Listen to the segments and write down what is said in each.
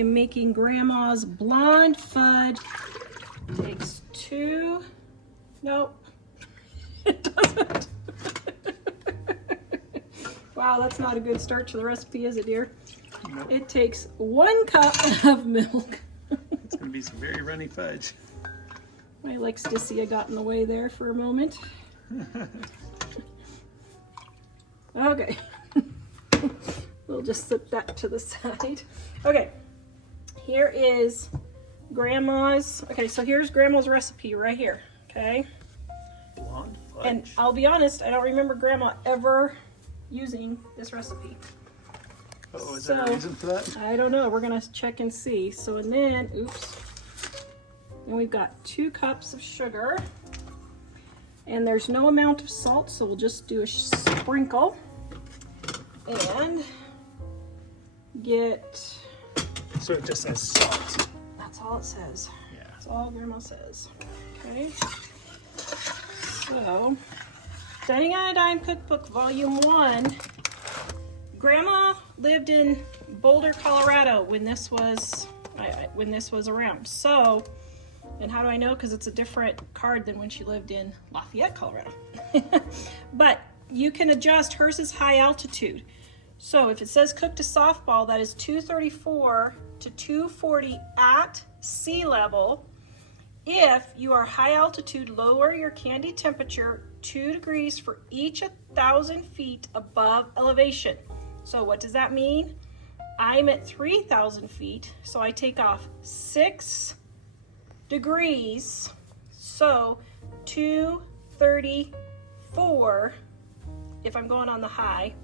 I'm making Grandma's blonde fudge. Takes two. Nope, it doesn't. Wow, that's not a good start to the recipe, is it, dear? Nope. It takes 1 cup of milk. It's gonna be some very runny fudge. My Lexdicia got in the way there for a moment. Okay. We'll just set that to the side. Okay. Here is Grandma's. Okay, so here's Grandma's recipe right here. Okay. Blonde fudge. And I'll be honest, I don't remember Grandma ever using this recipe. Oh, is there a reason for that? I don't know. We're gonna check and see. So, and then, oops. And we've got 2 cups of sugar. And there's no amount of salt, so we'll just do a sprinkle. And get... So it just says salt. That's all it says. Yeah. That's all Grandma says. Okay. So, Dining on a Dime Cookbook Volume 1. Grandma lived in Boulder, Colorado when this was around. So, and how do I know? Because it's a different card than when she lived in Lafayette, Colorado. But you can adjust. Hers is high altitude. So if it says cook to softball, that is 234 to 240 at sea level. If you are high altitude, lower your candy temperature 2 degrees for each 1,000 feet above elevation. So what does that mean? I'm at 3,000 feet, so I take off 6 degrees, so 234 if I'm going on the high,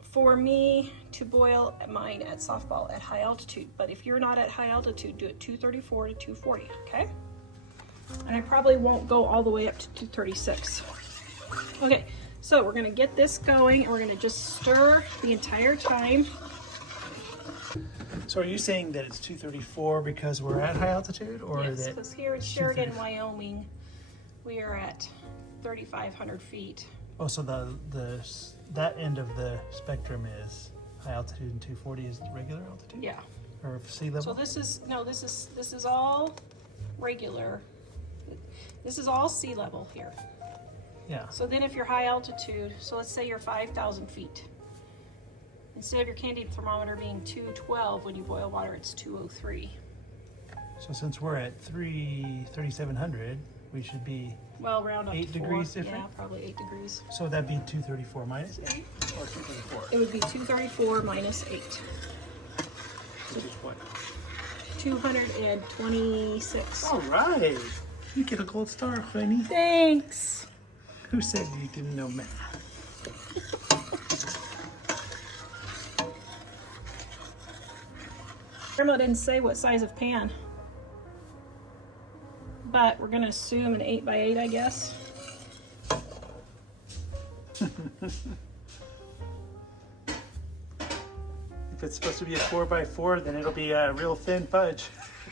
for me to boil mine at softball at high altitude. But if you're not at high altitude, do it 234 to 240, okay? And I probably won't go all the way up to 236. Okay, so we're gonna get this going and we're gonna just stir the entire time. So are you saying that it's 234 because we're at high altitude, or Yes, that because here in Sheridan, Wyoming, we are at 3,500 feet. Oh, so that end of the spectrum is high altitude and 240 is regular altitude? Yeah. Or sea level? So this is all regular. This is all sea level here. Yeah. So then if you're high altitude, so let's say you're 5,000 feet. Instead of your candy thermometer being 212 when you boil water, it's 203. So since we're at 3,700, we should be, well, round up 8 to 4. degrees different? Yeah, probably 8 degrees. So that'd be 234 minus 8 or 234? It would be 234 minus 8. Which is what? 226. All right. You get a gold star, honey. Thanks. Who said you didn't know math? Grandma didn't say what size of pan, but we're gonna assume an 8x8, I guess. If it's supposed to be a 4x4, then it'll be a real thin fudge.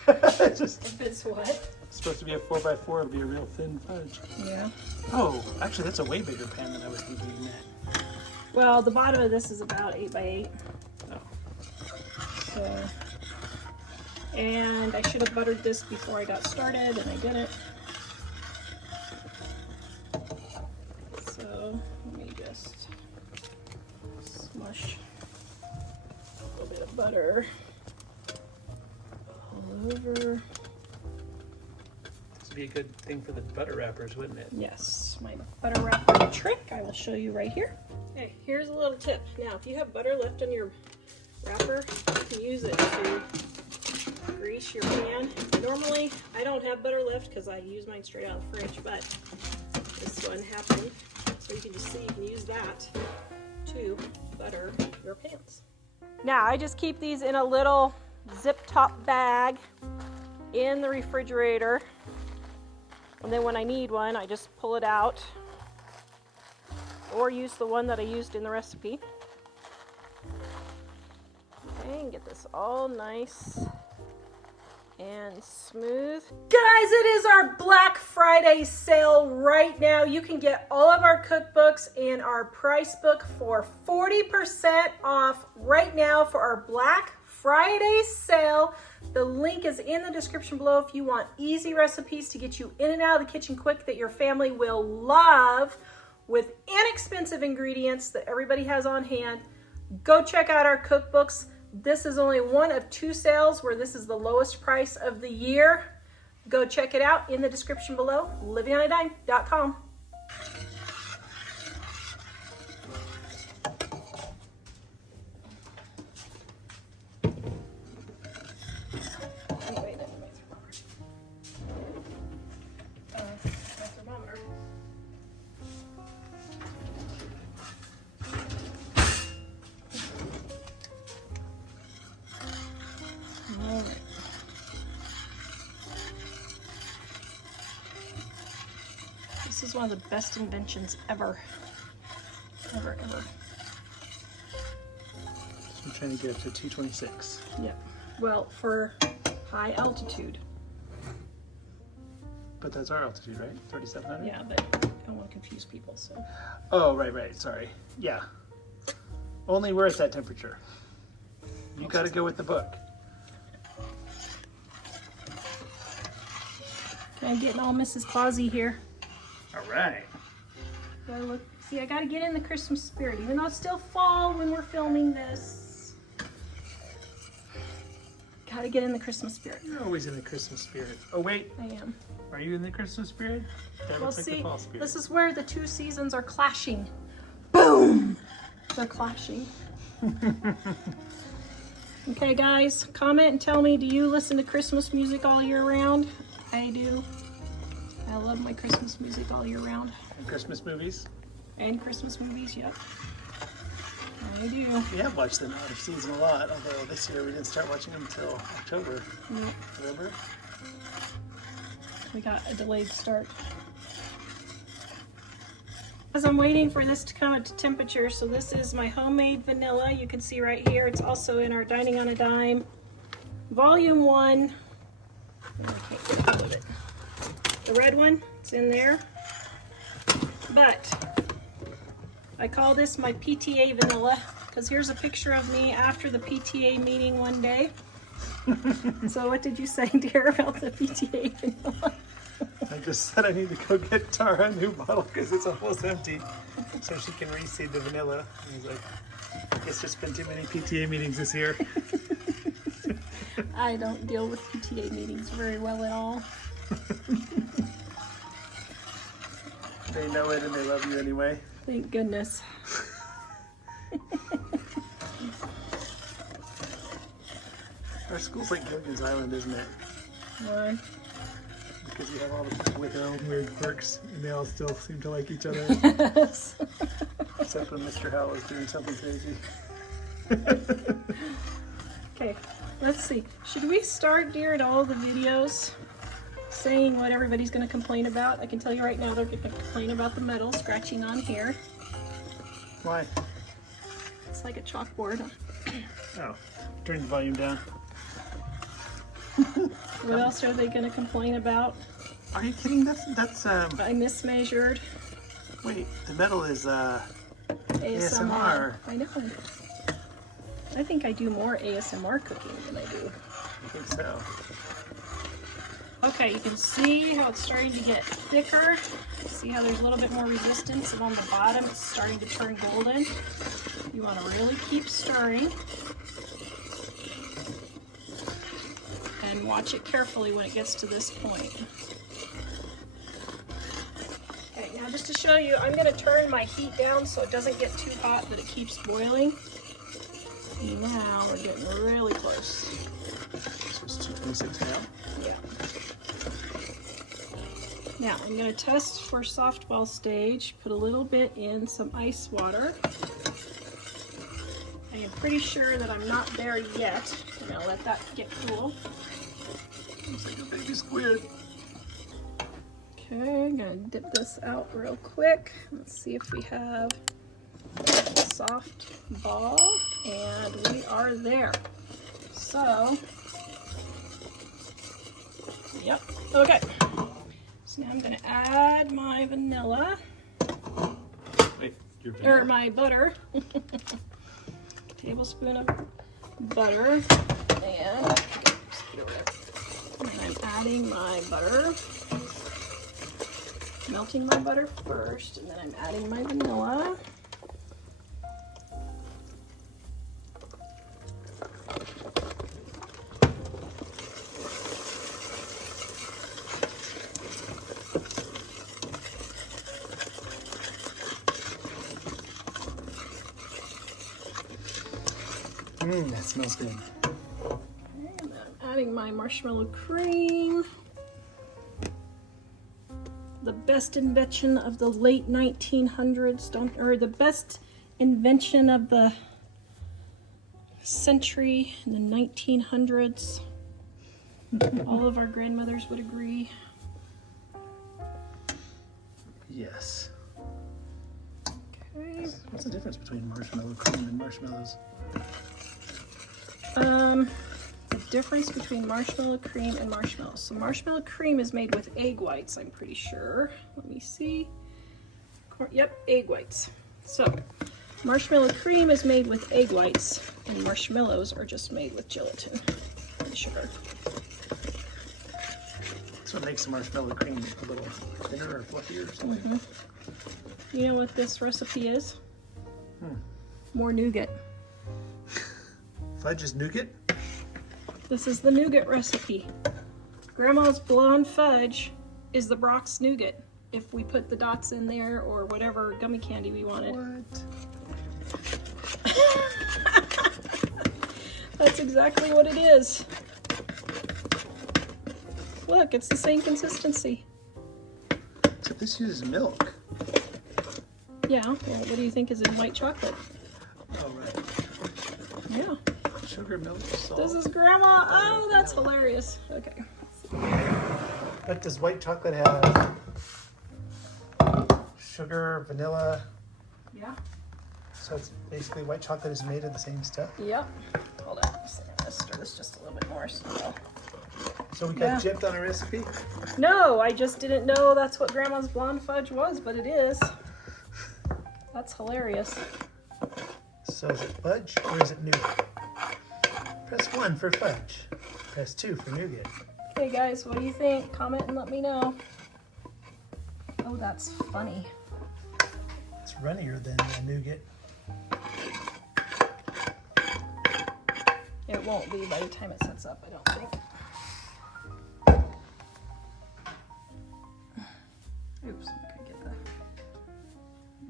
If it's what? It's supposed to be a 4x4, it'll be a real thin fudge. Yeah. Oh, actually, that's a way bigger pan than I was thinking that. Well, the bottom of this is about 8x8. Oh. So, and I should have buttered this before I got started, and I didn't. So let me just smush a little bit of butter all over. This would be a good thing for the butter wrappers, wouldn't it? Yes, my butter wrapper trick I will show you right here. Okay, here's a little tip. Now, if you have butter left on your wrapper, you can use it to grease your pan. Normally, I don't have butter left because I use mine straight out of the fridge, but this one happened. So you can just see, you can use that to butter your pans. Now, I just keep these in a little zip top bag in the refrigerator. And then when I need one, I just pull it out or use the one that I used in the recipe. Okay, and get this all nice and smooth. Guys, it is our Black Friday sale right now. You can get all of our cookbooks and our price book for 40% off right now for our Black Friday sale. The link is in the description below if you want easy recipes to get you in and out of the kitchen quick that your family will love with inexpensive ingredients that everybody has on hand. Go check out our cookbooks. This is only one of 2 sales where this is the lowest price of the year. Go check it out in the description below, livingonadime.com. This is one of the best inventions ever. Ever. I'm trying to get up to 226. Yep. Well, for high altitude. But that's our altitude, right? 3,700? Yeah, but I don't want to confuse people, so. Oh, right. Sorry. Yeah. Only we're at that temperature. You got to go with the book. Okay, getting all Mrs. Clausy here. All right. Look, see, I got to get in the Christmas spirit, even though it's still fall when we're filming this. Got to get in the Christmas spirit. You're always in the Christmas spirit. Oh, wait. I am. Are you in the Christmas spirit? That Well, looks like see, the fall spirit. this is where the 2 seasons are clashing. Boom! They're clashing. Okay, guys, comment and tell me, do you listen to Christmas music all year round? I do. I love my Christmas music all year round. And Christmas movies? And Christmas movies, yep. I do. We have watched them out of season a lot, although this year we didn't start watching them until October. Yep. Remember? We got a delayed start. As I'm waiting for this to come up to temperature, so this is my homemade vanilla. You can see right here. It's also in our Dining on a Dime Volume 1. I can't get hold of it. The red one, it's in there. But I call this my PTA vanilla because here's a picture of me after the PTA meeting one day. So what did you say, dear, about the PTA vanilla? I just said I need to go get Tara a new bottle because it's almost empty, so she can reseed the vanilla. And he's like, I guess there's been too many PTA meetings this year. I don't deal with PTA meetings very well at all. They know it and they love you anyway. Thank goodness. Our school's like Gilligan's Island, isn't it? Why? Because you have all the people with their own weird quirks and they all still seem to like each other. Yes. Except when Mr. Howell is doing something crazy. Okay, let's see. Should we start, dear, at all the videos saying what everybody's going to complain about? I can tell you right now they're going to complain about the metal scratching on here. Why? It's like a chalkboard. Oh, turn the volume down. What else are they going to complain about? Are you kidding? That's I mismeasured. wait, the metal is ASMR. I know. I think I do more ASMR cooking than I do. I think so. Okay, you can see how it's starting to get thicker. See how there's a little bit more resistance, and on the bottom it's starting to turn golden. You want to really keep stirring. And watch it carefully when it gets to this point. Okay, now just to show you, I'm going to turn my heat down so it doesn't get too hot, but it keeps boiling. And now we're getting really close. So it's 226 now? Yeah. Now I'm going to test for soft boil stage. Put a little bit in some ice water. I am pretty sure that I'm not there yet. I'm going to let that get cool. Looks like a baby squid. Okay, I'm going to dip this out real quick. Let's see if we have a soft ball. And we are there. So, yep, okay. So now I'm going to add my vanilla. Wait, your Or my butter. Tablespoon of butter, and I'm adding my butter. Melting my butter first, and then I'm adding my vanilla. That smells good. And then I'm adding my marshmallow cream. The best invention of the late 1900s, or the best invention of the century in the 1900s. All of our grandmothers would agree. Yes. Okay. What's the difference between marshmallow cream and marshmallows? The difference between marshmallow cream and marshmallows. So marshmallow cream is made with egg whites, I'm pretty sure. Let me see. Yep, egg whites. So marshmallow cream is made with egg whites, and marshmallows are just made with gelatin and sugar. That's what makes the marshmallow cream a little thinner or fluffier or something. You know what this recipe is? More nougat. Fudge is nougat? This is the nougat recipe. Grandma's blonde fudge is the Brock's nougat, if we put the dots in there or whatever gummy candy we wanted. What? That's exactly what it is. Look, it's the same consistency. Except this uses milk. Yeah, well, what do you think is in white chocolate? Oh, right. Yeah. Sugar, milk, salt. This is Grandma. Oh, that's hilarious. Okay. But does white chocolate have sugar, vanilla? Yeah. So it's basically white chocolate is made of the same stuff? Yep. Hold on. So I'm gonna stir this just a little bit more. So we got gypped on a recipe? No, I just didn't know that's what Grandma's blonde fudge was, but it is. That's hilarious. So is it fudge or is it nougat? Press 1 for fudge. Press 2 for nougat. Hey guys, what do you think? Comment and let me know. Oh, that's funny. It's runnier than nougat. It won't be by the time it sets up, I don't think. Oops, okay, get the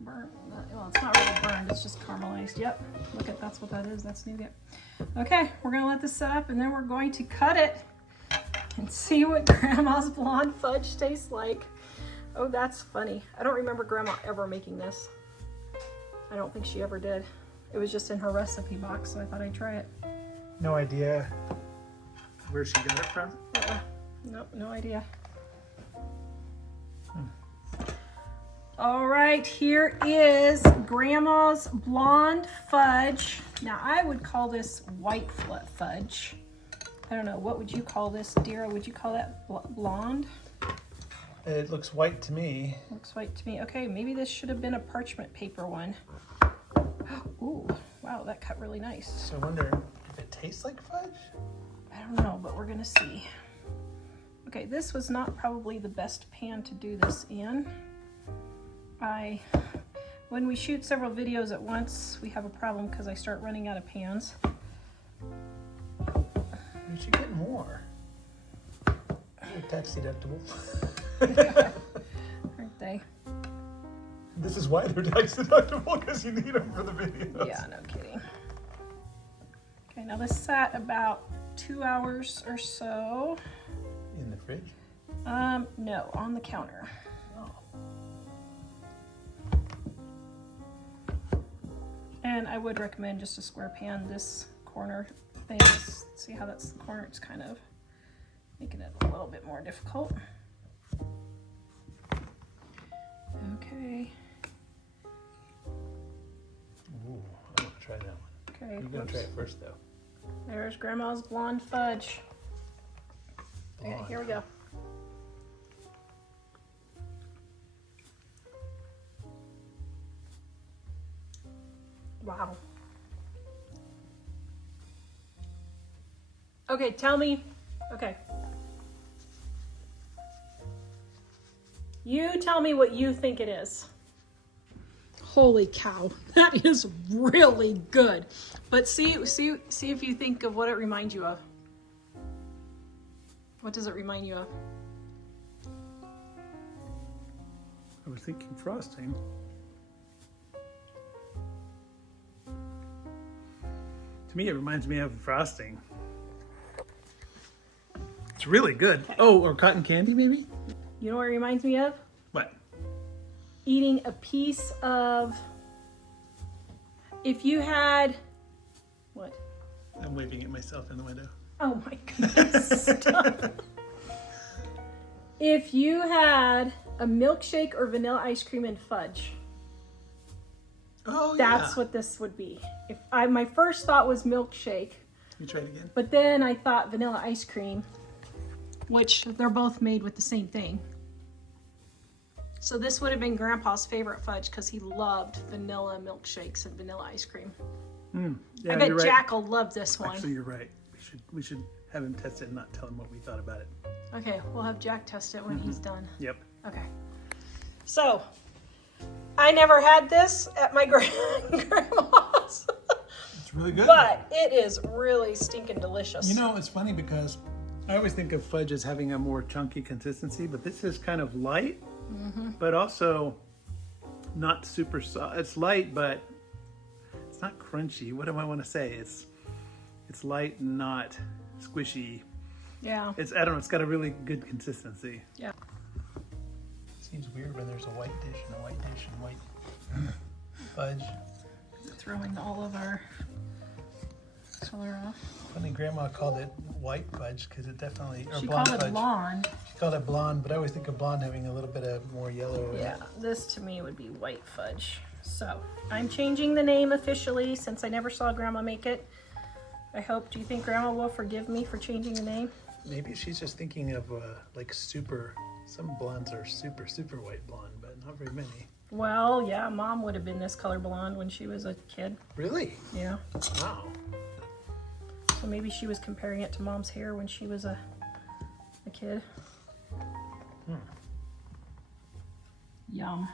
burnt. Well, it's not really burned, it's just caramelized. Yep, look at that's what that is. That's nougat. Okay, we're gonna let this set up and then we're going to cut it and see what Grandma's blonde fudge tastes like. Oh, that's funny. I don't remember Grandma ever making this. I don't think she ever did. It was just in her recipe box, so I thought I'd try it. No idea where she got it from? Nope, no idea. All right, here is Grandma's blonde fudge. Now, I would call this white fudge. I don't know, what would you call this, Dira? Would you call that blonde? It looks white to me. Looks white to me. Okay, maybe this should have been a parchment paper one. Ooh, wow, that cut really nice. So I wonder if it tastes like fudge? I don't know, but we're gonna see. Okay, this was not probably the best pan to do this in. When we shoot several videos at once, we have a problem because I start running out of pans. You should get more. They're tax deductible. Aren't they? This is why they're tax deductible, because you need them for the videos. Yeah, no kidding. Okay, now this sat about 2 hours or so. In the fridge? No, on the counter. And I would recommend just a square pan. This corner thing, see how that's the corner? It's kind of making it a little bit more difficult. Okay. Ooh, I'm gonna try that one. Okay. You're gonna try it first, though. There's Grandma's blonde fudge. Okay, here we go. Wow. Okay, tell me. Okay. You tell me what you think it is. Holy cow, that is really good. But see if you think of what it reminds you of. What does it remind you of? I was thinking frosting. To me, it reminds me of frosting. It's really good. Okay. Oh, or cotton candy, maybe? You know what it reminds me of? What? Eating a piece of... If you had... What? I'm waving at myself in the window. Oh my goodness, stop. If you had a milkshake or vanilla ice cream and fudge. Oh, that's what this would be. My first thought was milkshake. You try it again? But then I thought vanilla ice cream, which they're both made with the same thing. So this would have been Grandpa's favorite fudge because he loved vanilla milkshakes and vanilla ice cream. Yeah, I bet right. Jack will love this one. Actually, you're right. We should have him test it and not tell him what we thought about it. Okay, we'll have Jack test it when he's done. Yep. Okay. So, I never had this at my grandma's. It's really good. But it is really stinking delicious. You know, it's funny because I always think of fudge as having a more chunky consistency, but this is kind of light, but also not super soft. It's light, but it's not crunchy. What do I want to say? It's light and not squishy. Yeah. I don't know, it's got a really good consistency. Yeah. Seems weird when there's a white dish and a white dish and white fudge. Throwing all of our color off. Funny, Grandma called it white fudge because it definitely, or She blonde called it fudge. blonde. She called it blonde, but I always think of blonde having a little bit of more yellow. Yeah, this to me would be white fudge. So, I'm changing the name officially since I never saw Grandma make it. Do you think Grandma will forgive me for changing the name? Maybe she's just thinking of like some blondes are super white blonde, but not very many. Well, yeah, Mom would have been this color blonde when she was a kid. Really? Yeah. Wow. So maybe she was comparing it to Mom's hair when she was a kid. Yum.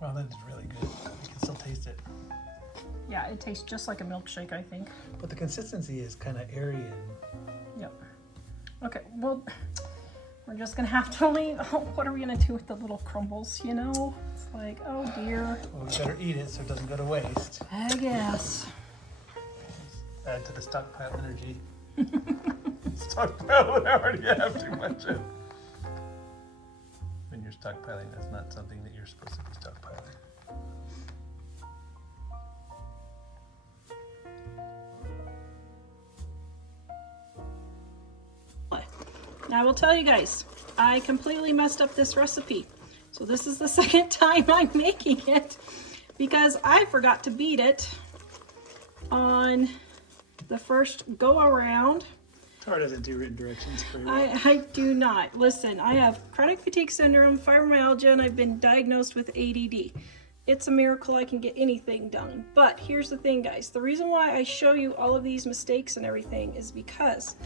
Wow, that is really good. You can still taste it. Yeah, it tastes just like a milkshake, I think. But the consistency is kind of airy and... Yep. Okay, well, we're just gonna have to leave. Oh, what are we gonna do with the little crumbles, you know? It's like, oh dear. Well, we better eat it so it doesn't go to waste. I guess. Add to the stockpile energy. Stockpile when I already have too much of. When you're stockpiling, that's not something that you're supposed to be stockpiling. Now I will tell you guys, I completely messed up this recipe. So this is the second time I'm making it because I forgot to beat it on the first go around. Tara doesn't do written directions very well. I do not. Listen, I have chronic fatigue syndrome, fibromyalgia, and I've been diagnosed with ADD. It's a miracle I can get anything done. But here's the thing, guys. The reason why I show you all of these mistakes and everything is because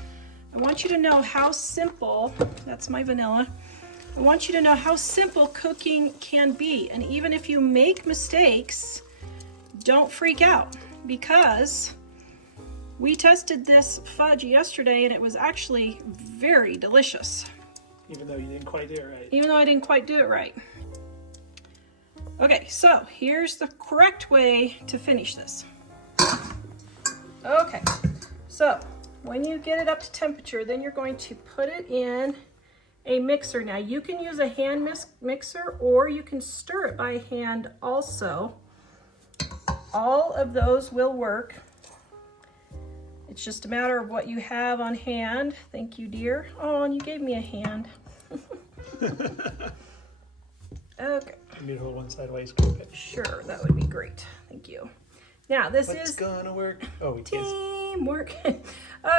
I want you to know how simple, that's my vanilla, I want you to know how simple cooking can be. And even if you make mistakes, don't freak out because we tested this fudge yesterday and it was actually very delicious. Even though you didn't quite do it right. Even though I didn't quite do it right. Okay, so here's the correct way to finish this. Okay, so when you get it up to temperature, then you're going to put it in a mixer. Now you can use a hand mixer or you can stir it by hand also. All of those will work. It's just a matter of what you have on hand. Thank you, dear. Oh, and you gave me a hand. Okay. You need to hold one side while you scrape it. Sure, that would be great. Thank you. Now this What's is gonna work? Oh, we can't. teamwork.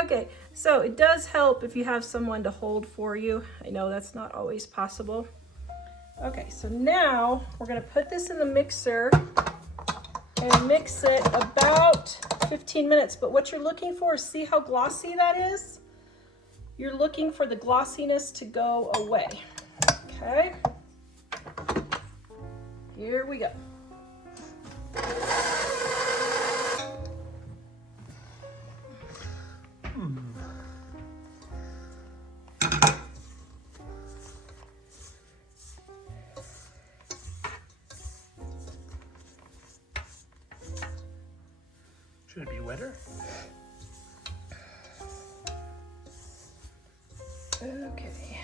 Okay, so it does help if you have someone to hold for you. I know that's not always possible. Okay, so now we're gonna put this in the mixer and mix it about 15 minutes. But what you're looking for is, see how glossy that is? You're looking for the glossiness to go away. Okay. Here we go. Should it be wetter? Okay.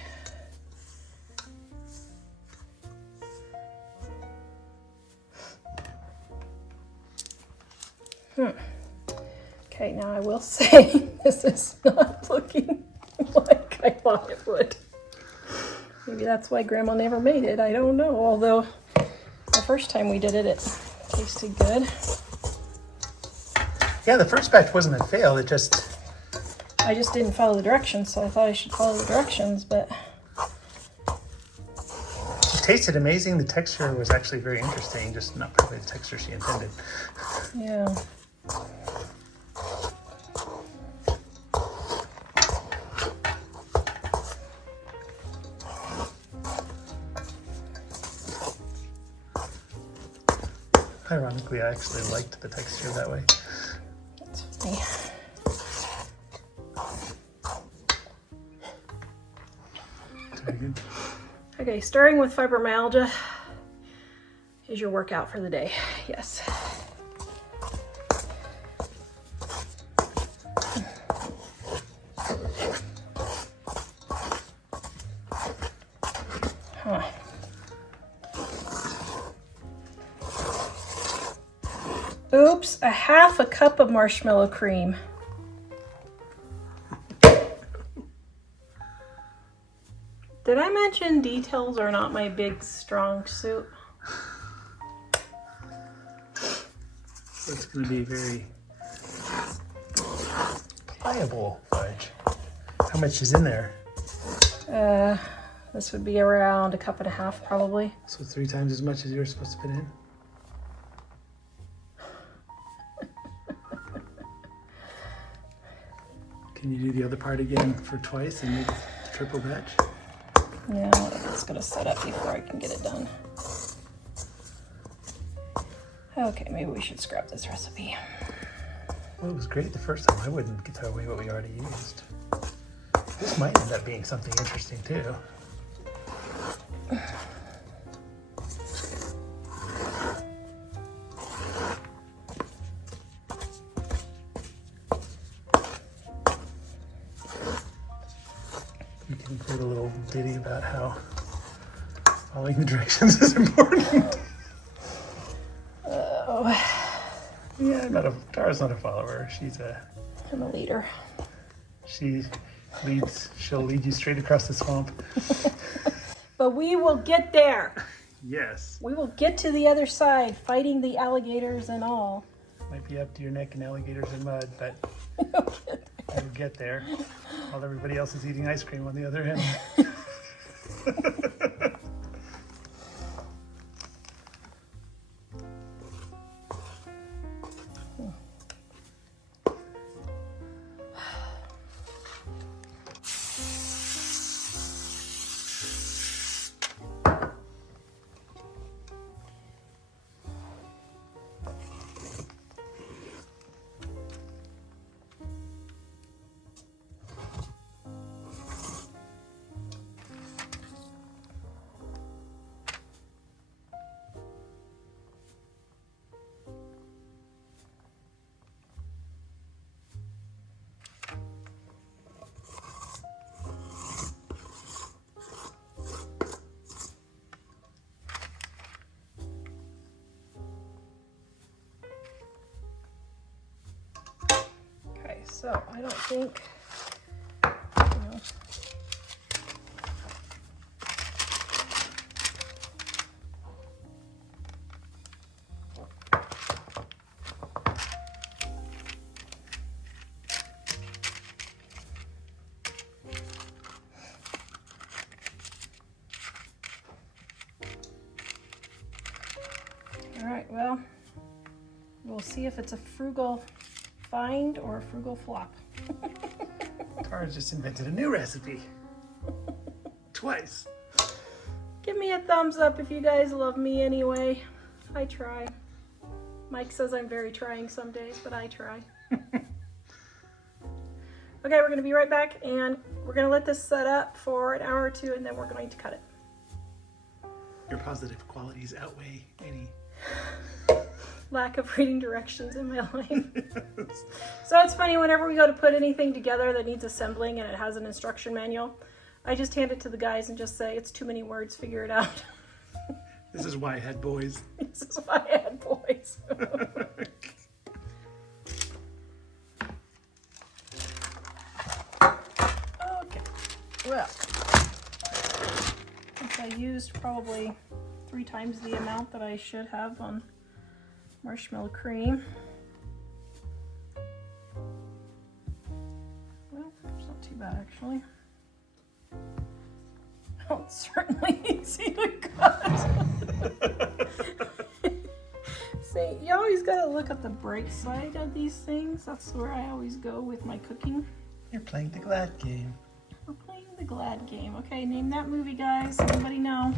Okay, now I will say this is not looking like I thought it would. Maybe that's why Grandma never made it. I don't know. Although the first time we did it, it tasted good. Yeah, the first batch wasn't a fail. I just didn't follow the directions, so I thought I should follow the directions, but it tasted amazing. The texture was actually very interesting, just not probably the texture she intended. yeah. Ironically, I actually liked the texture that way. That's funny. Very good. Okay, starting with fibromyalgia is your workout for the day. Yes. Huh. Oops, a half a cup of marshmallow cream. Did I mention details are not my big strong suit? So it's going to be very pliable fudge. How much is in there? This would be around a cup and a half probably. So 3 times as much as you were supposed to put in? Can you do the other part again for twice and make triple batch? Yeah, it's gonna set up before I can get it done. Okay, maybe we should scrap this recipe. Well, it was great the first time. I wouldn't throw away what we already used. This might end up being something interesting too. You can include a little ditty about how following the directions is important. Yeah, Tara's not a follower. I'm a leader. She'll lead you straight across the swamp. But we will get there. Yes. We will get to the other side, fighting the alligators and all. Might be up to your neck in alligators and mud, but you'll get there. While everybody else is eating ice cream on the other end. So I don't think, all right, well, see if it's a frugal find or a frugal flop. Tara just invented a new recipe. Twice. Give me a thumbs up if you guys love me anyway. I try. Mike says I'm very trying some days, but I try. Okay, we're going to be right back, and we're going to let this set up for an hour or two, and then we're going to cut it. Your positive qualities outweigh any lack of reading directions in my life. So it's funny, whenever we go to put anything together that needs assembling and it has an instruction manual, I just hand it to the guys and just say, it's too many words, figure it out. This is why I had boys. This is why I had boys. Okay, well, since I used probably 3 times the amount that I should have on marshmallow cream. Well, it's not too bad actually. Oh, it's certainly easy to cut. See, you always gotta look at the bright side of these things. That's where I always go with my cooking. You're playing the glad game. We're playing the glad game. Okay, name that movie, guys. Anybody know?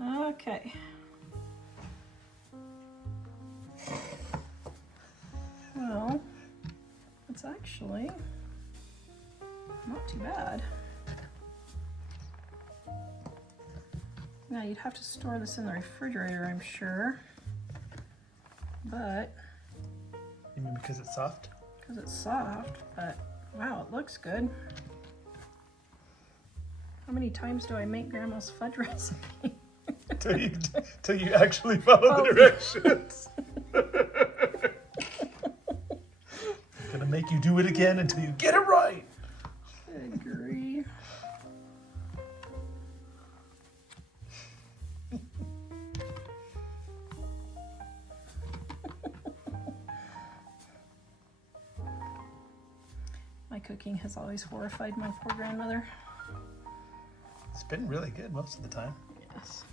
Okay. Well, it's actually not too bad. Now you'd have to store this in the refrigerator, I'm sure. But You mean because it's soft? because it's soft, but wow, it looks good. How many times do I make Grandma's fudge recipe? till you actually follow the directions. Gonna make you do it again until you get it right. Good grief. My cooking has always horrified my poor grandmother. It's been really good most of the time. Yes,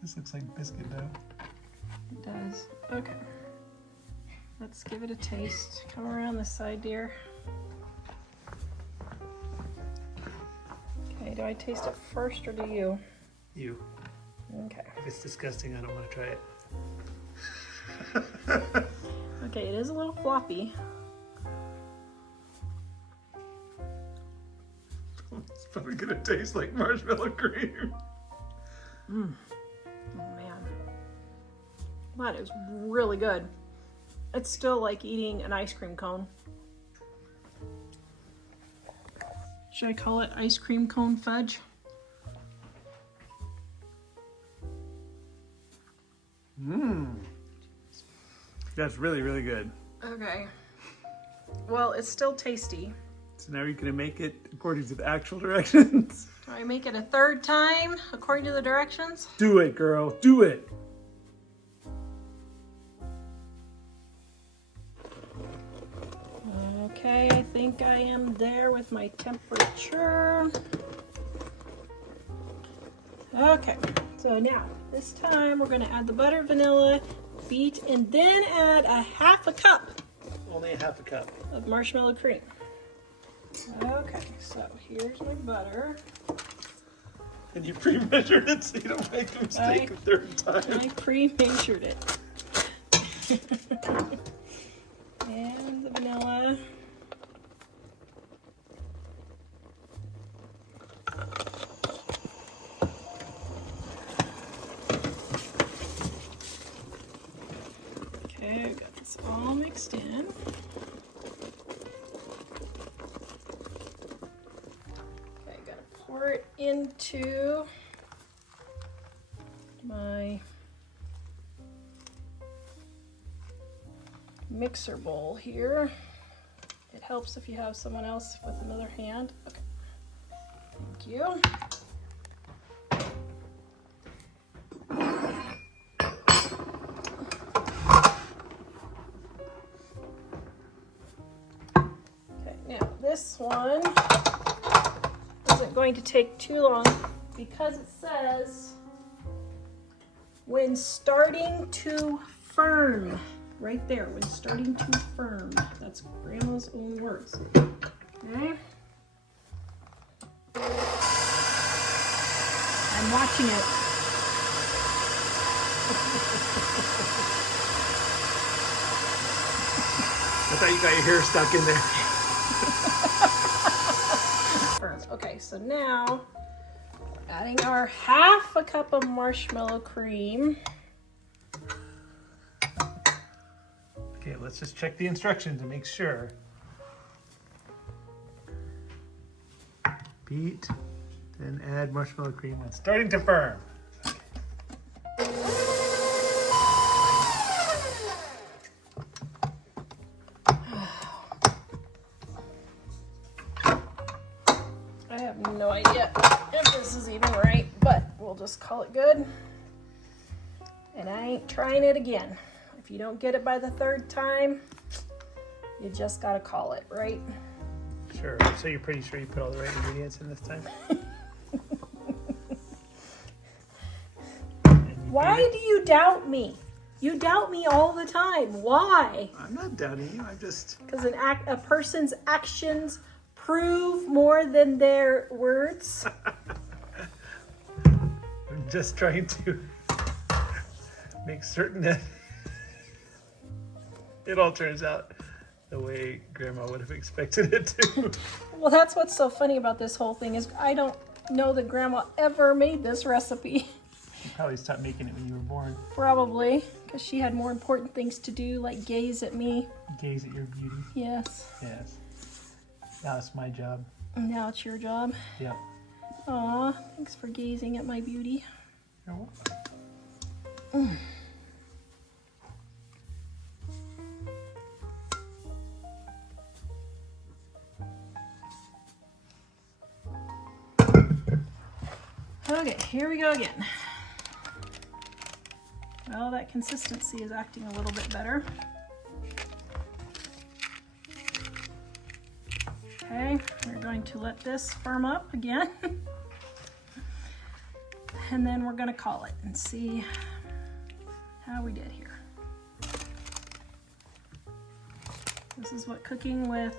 This looks like biscuit dough. it does. Okay. Let's give it a taste. Come around this side, dear. Okay, do I taste it first or do you? You. Okay. If it's disgusting, I don't want to try it. Okay, it is a little floppy. It's probably gonna taste like marshmallow cream. Oh man. That is really good. It's still like eating an ice cream cone. Should I call it ice cream cone fudge? That's really, really good. Okay. Well, it's still tasty. So now you're gonna make it according to the actual directions. Do I make it a third time according to the directions? Do it, girl. Do it. Okay, I think I am there with my temperature. Okay, so now this time we're going to add the butter, vanilla, beat, and then add a half a cup Only a half a cup. of marshmallow cream. Okay, so here's my butter. And you pre-measured it so you don't make the mistake a third time. I pre-measured it. And the vanilla. Okay, I've got this all mixed in. Okay, gotta pour it into my mixer bowl here. It helps if you have someone else with another hand. Okay. Thank you. Okay, now this one isn't going to take too long because it says when starting to firm. Right there, when starting to firm. That's Grandma's own words. Okay. I'm watching it. I thought you got your hair stuck in there. Firm. Okay, so now we're adding our half a cup of marshmallow cream. Okay, let's just check the instructions to make sure. Beat, then add marshmallow cream when starting to firm. I have no idea if this is even right, but we'll just call it good. And I ain't trying it again. If you don't get it by the third time, you just gotta call it, right? Sure. So you're pretty sure you put all the right ingredients in this time? Why do you doubt me? You doubt me all the time. Why? I'm not doubting you. I'm just... Because a person's actions prove more than their words. I'm just trying to make certain that it all turns out the way Grandma would have expected it to. Well, that's what's so funny about this whole thing is I don't know that Grandma ever made this recipe. You probably stopped making it when you were born. Probably, because she had more important things to do, like gaze at me. Gaze at your beauty. Yes. Yes. Now it's my job. Now it's your job. Yep. Aw, thanks for gazing at my beauty. You're welcome. Okay, here we go again. Well, that consistency is acting a little bit better. Okay, we're going to let this firm up again. And then we're going to call it and see how we did here. This is what cooking with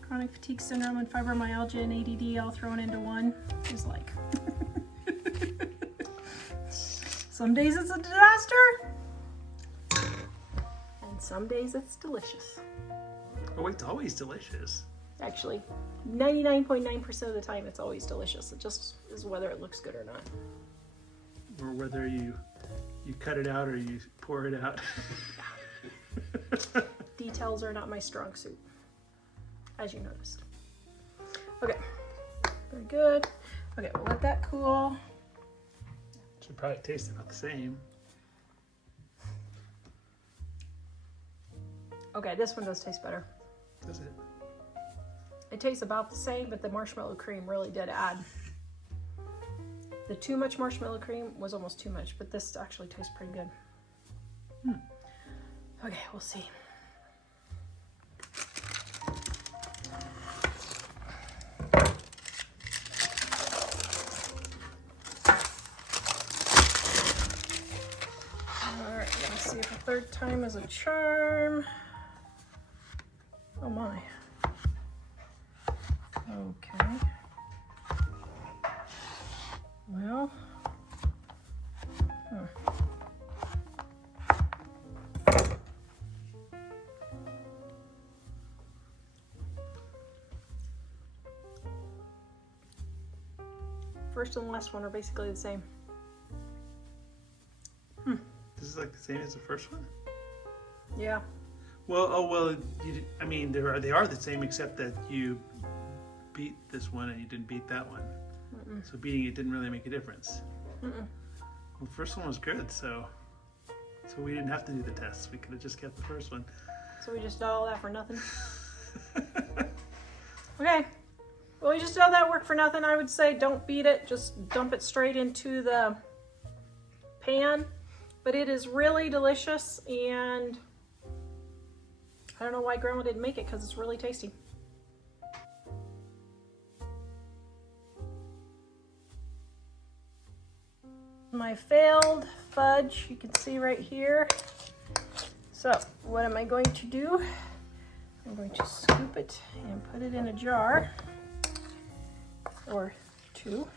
chronic fatigue syndrome and fibromyalgia and ADD all thrown into one is like. Some days it's a disaster, and some days it's delicious. Oh, it's always delicious. Actually, 99.9% of the time it's always delicious. It just is whether it looks good or not. Or whether you cut it out or you pour it out. Details are not my strong suit, as you noticed. Okay, very good. Okay, we'll let that cool. Should probably taste about the same. Okay, this one does taste better. Does it? It tastes about the same, but the marshmallow cream really did add. The too much marshmallow cream was almost too much, but this actually tastes pretty good. Okay, we'll see. Alright, let's see if a third time is a charm. Oh my. Okay. Well. First and last one are basically the same. This is like the same as the first one? Yeah. Well, I mean, they are the same except that you beat this one and you didn't beat that one. So beating it didn't really make a difference. Well, the first one was good, so we didn't have to do the tests. We could have just kept the first one. So we just did all that for nothing? Okay. Well, we just did all that work for nothing. I would say don't beat it. Just dump it straight into the pan. But it is really delicious, and I don't know why Grandma didn't make it because it's really tasty. My failed fudge, you can see right here. So what am I going to do? I'm going to scoop it and put it in a jar or two.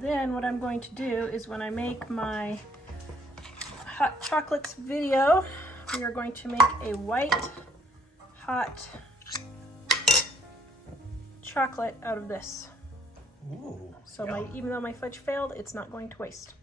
Then what I'm going to do is when I make my hot chocolates video, we are going to make a white hot chocolate out of this. Ooh, so yum. even though my fudge failed, it's not going to waste.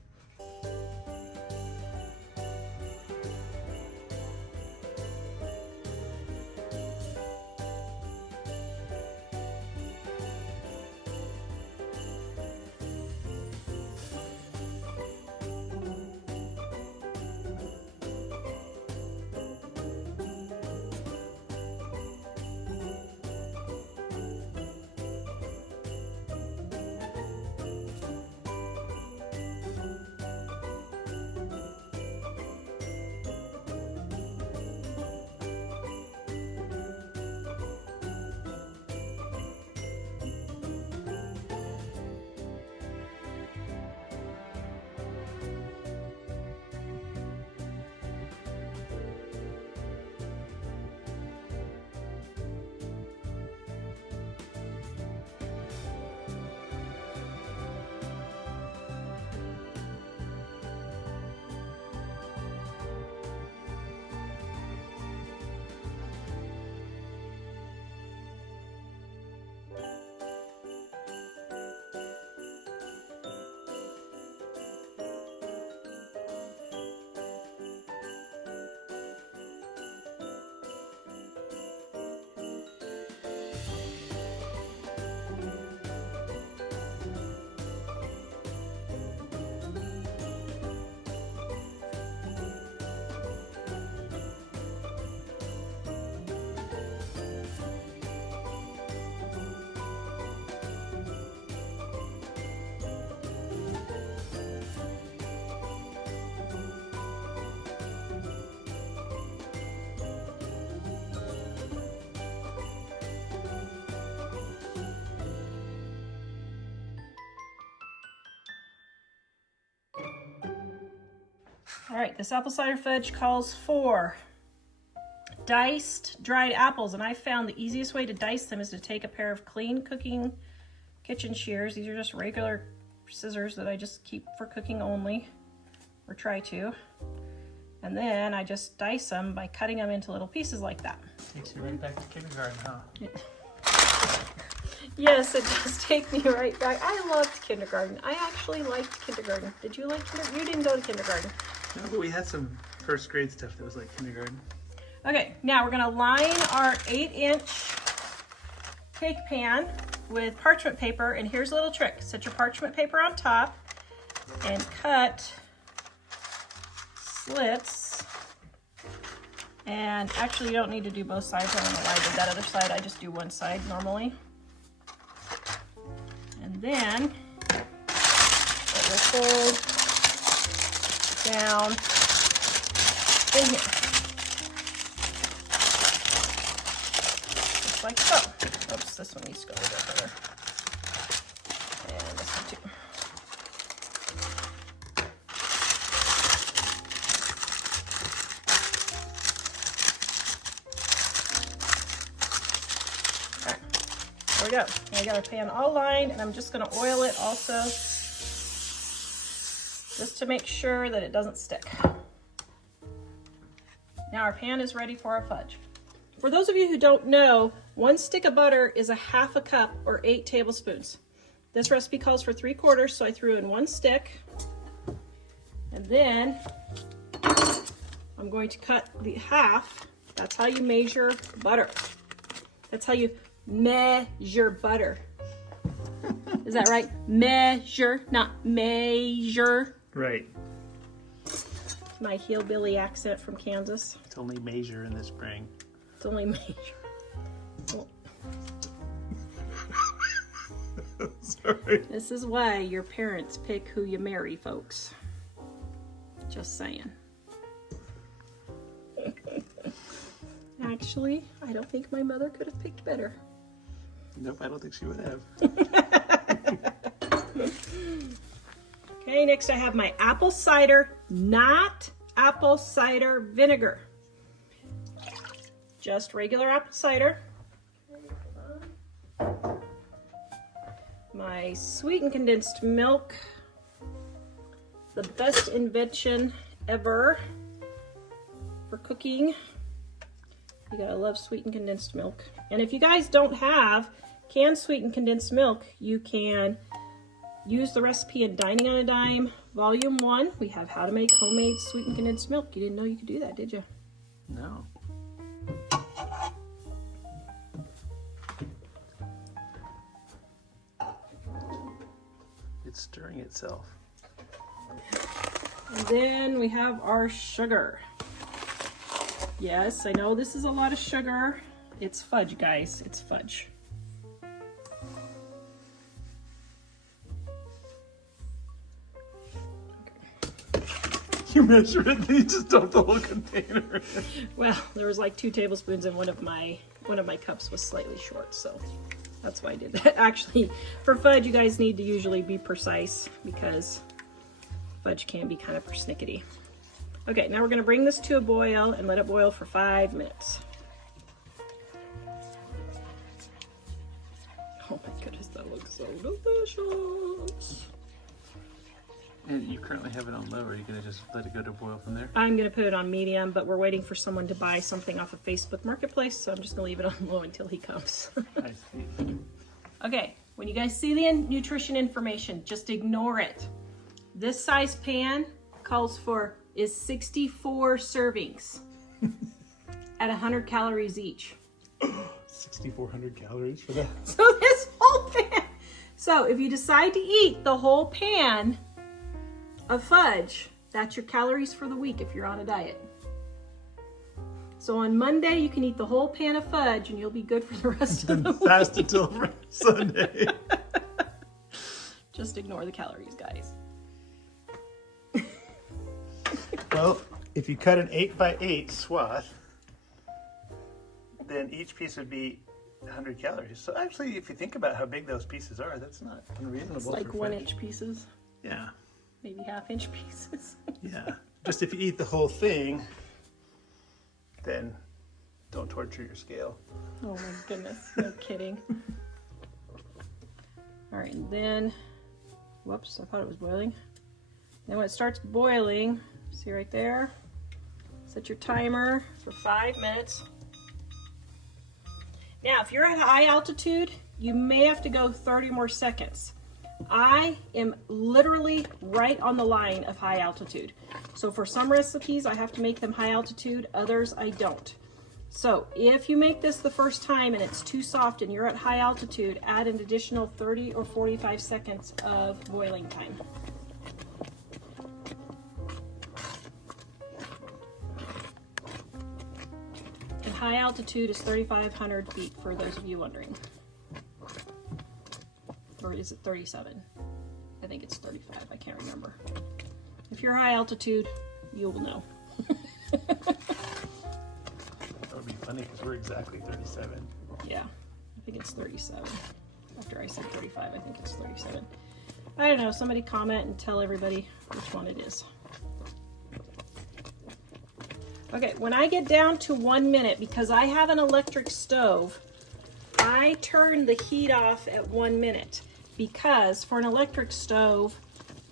All right, this apple cider fudge calls for diced dried apples, and I found the easiest way to dice them is to take a pair of clean cooking kitchen shears. These are just regular scissors that I just keep for cooking only, or try to. And then I just dice them by cutting them into little pieces like that. Takes you right back to kindergarten, huh? Yes, it does take me right back. I loved kindergarten. I actually liked kindergarten. Did you like kindergarten? You didn't go to kindergarten. No, but we had some first grade stuff that was like kindergarten. Okay, now we're gonna line our 8-inch cake pan with parchment paper, and here's a little trick. Set your parchment paper on top and cut slits. And actually you don't need to do both sides. I don't know why I did that other side. I just do one side normally. And then it will fold down in here. Just like so. Oops, this one needs to go a little bit further. And this one too. Okay, there we go. I got our pan all lined, and I'm just gonna oil it also, just to make sure that it doesn't stick. Now our pan is ready for our fudge. For those of you who don't know, 1 stick of butter is a 1/2 cup or 8 tablespoons. This recipe calls for 3/4, so I threw in 1 stick. And then I'm going to cut the half. That's how you measure butter. That's how you measure butter. Is that right? Measure, not measure. Right. My hillbilly accent from Kansas. It's only measure in the spring. It's only measure. Well, sorry. this is why your parents pick who you marry, folks. Just saying. Actually, I don't think my mother could have picked better. Nope, I don't think she would have. Okay, next I have my apple cider, not apple cider vinegar. Just regular apple cider. My sweetened condensed milk, the best invention ever for cooking. You gotta love sweetened condensed milk. And if you guys don't have canned sweetened condensed milk, you can use the recipe in Dining on a Dime, Volume 1. We have how to make homemade sweetened condensed milk. You didn't know you could do that, did you? No. It's stirring itself. And then we have our sugar. Yes, I know this is a lot of sugar. It's fudge, guys. It's fudge. You measure it, then you just dump the whole container. Well, there was like 2 tablespoons and one of my cups was slightly short, so that's why I did that. Actually, for fudge, you guys need to usually be precise because fudge can be kind of persnickety. Okay, now we're going to bring this to a boil and let it boil for 5 minutes. Oh my goodness, that looks so delicious. And you currently have it on low. Are you going to just let it go to boil from there? I'm going to put it on medium, but we're waiting for someone to buy something off of Facebook Marketplace, so I'm just going to leave it on low until he comes. I see. Okay, when you guys see the nutrition information, just ignore it. This size pan calls for is 64 servings at 100 calories each. 6,400 calories for that? So this whole pan. So if you decide to eat the whole pan of fudge, that's your calories for the week if you're on a diet. So on Monday, you can eat the whole pan of fudge and you'll be good for the rest of the week. Fast until Sunday. Just ignore the calories, guys. Well, if you cut an 8x8 swath, then each piece would be 100 calories. So actually, if you think about how big those pieces are, that's not unreasonable. It's like for 1 fudge. inch pieces, Yeah, maybe half-inch pieces. yeah. Just if you eat the whole thing, then don't torture your scale. Oh my goodness, no kidding. All right, and then, whoops, I thought it was boiling. Then when it starts boiling, see right there, set your timer for 5 minutes. Now, if you're at high altitude, you may have to go 30 more seconds. I am literally right on the line of high altitude. So for some recipes, I have to make them high altitude, others I don't. So if you make this the first time and it's too soft and you're at high altitude, add an additional 30 or 45 seconds of boiling time. And high altitude is 3,500 feet for those of you wondering. Or is it 37? I think it's 35, I can't remember. If you're high altitude, you will know. That would be funny because we're exactly 37. Yeah, I think it's 37. After I said 35, I think it's 37. I don't know, somebody comment and tell everybody which one it is. Okay, when I get down to 1 minute, because I have an electric stove, I turn the heat off at 1 minute. Because for an electric stove,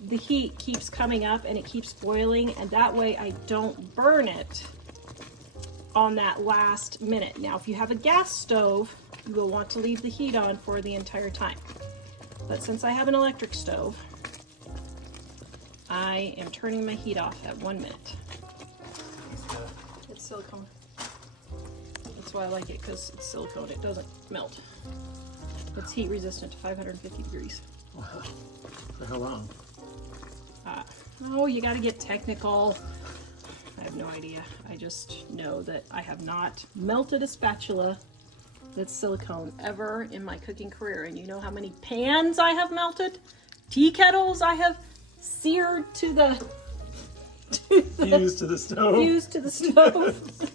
the heat keeps coming up and it keeps boiling, and that way I don't burn it on that last minute. Now, if you have a gas stove, you will want to leave the heat on for the entire time. But since I have an electric stove, I am turning my heat off at 1 minute. It's silicone. That's why I like it, because it's silicone. It doesn't melt. It's heat resistant to 550 degrees. Wow. For how long? Oh, you got to get technical. I have no idea. I just know that I have not melted a spatula that's silicone ever in my cooking career. And you know how many pans I have melted? Tea kettles I have seared to the Fused to the stove. Fused to the stove.